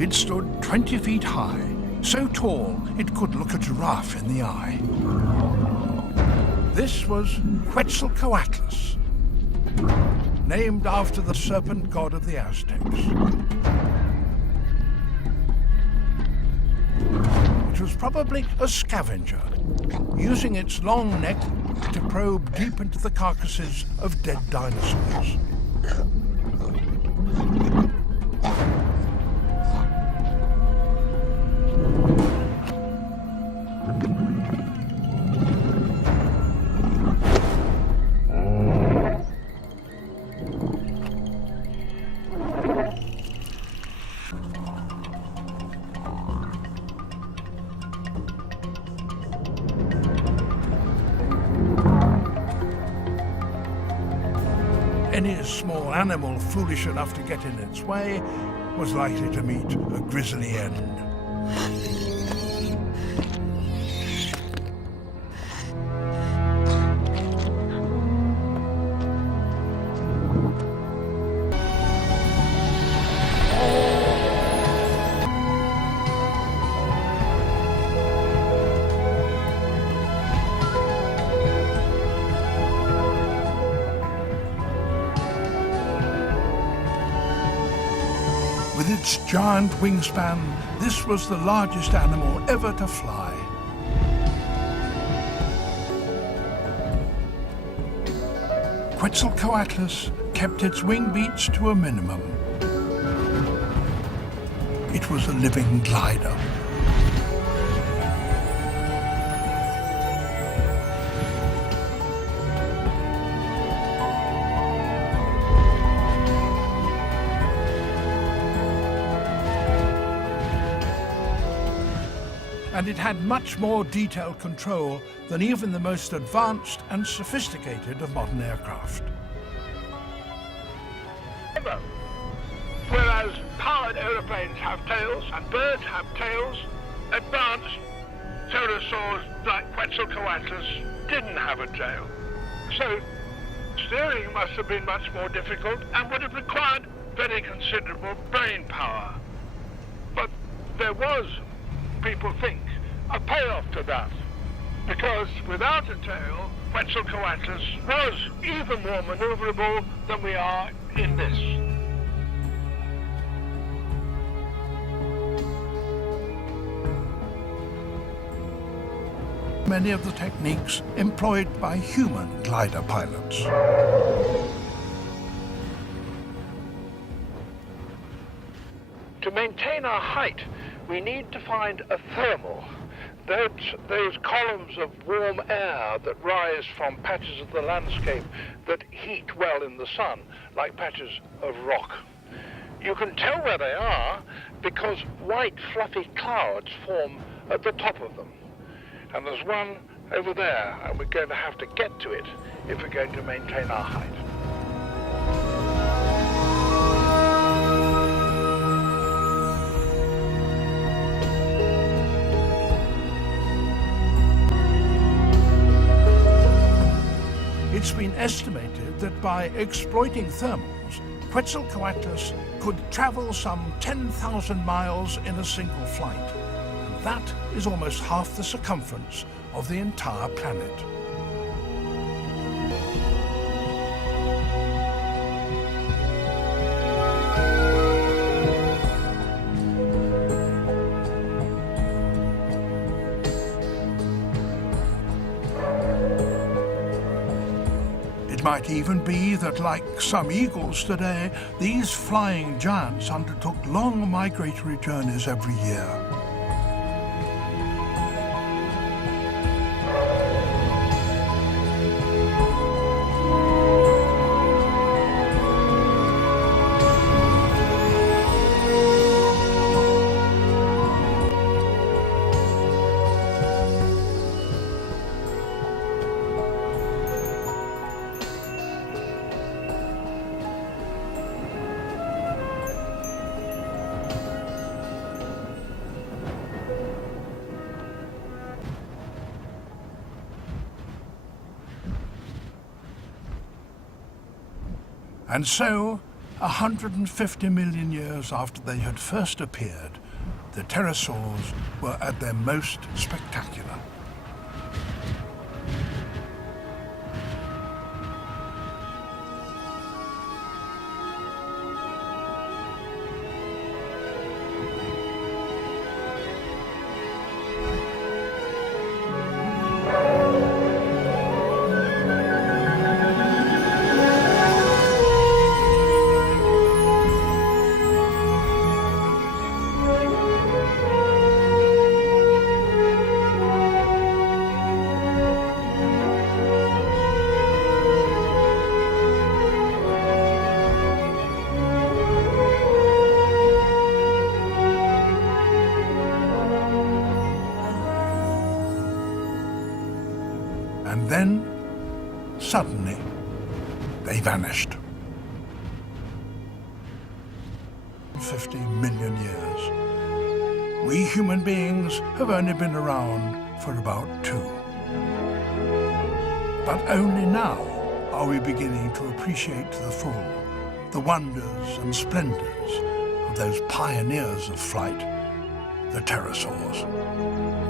It stood 20 feet high, so tall it could look a giraffe in the eye. This was Quetzalcoatlus, named after the serpent god of the Aztecs. It was probably a scavenger, using its long neck to probe deep into the carcasses of dead dinosaurs. Any small animal foolish enough to get in its way was likely to meet a grisly end. With its giant wingspan, this was the largest animal ever to fly. Quetzalcoatlus kept its wing beats to a minimum. It was a living glider. And it had much more detailed control than even the most advanced and sophisticated of modern aircraft. Whereas powered aeroplanes have tails and birds have tails, advanced pterosaurs like Quetzalcoatlus didn't have a tail. So steering must have been much more difficult and would have required very considerable brain power. But there was, people think, a payoff to that, because without a tail, Quetzalcoatlus was even more maneuverable than we are in this. Many of the techniques employed by human glider pilots. To maintain our height, we need to find a thermal. Those columns of warm air that rise from patches of the landscape that heat well in the sun, like patches of rock. You can tell where they are because white fluffy clouds form at the top of them. And there's one over there, and we're going to have to get to it if we're going to maintain our height. It's been estimated that by exploiting thermals, Quetzalcoatlus could travel some 10,000 miles in a single flight. And that is almost half the circumference of the entire planet. It might even be that, like some eagles today, these flying giants undertook long migratory journeys every year. And so, 150 million years after they had first appeared, the pterosaurs were at their most spectacular. And then, suddenly, they vanished. 50 million years. We human beings have only been around for about 2. But only now are we beginning to appreciate to the full the wonders and splendors of those pioneers of flight, the pterosaurs.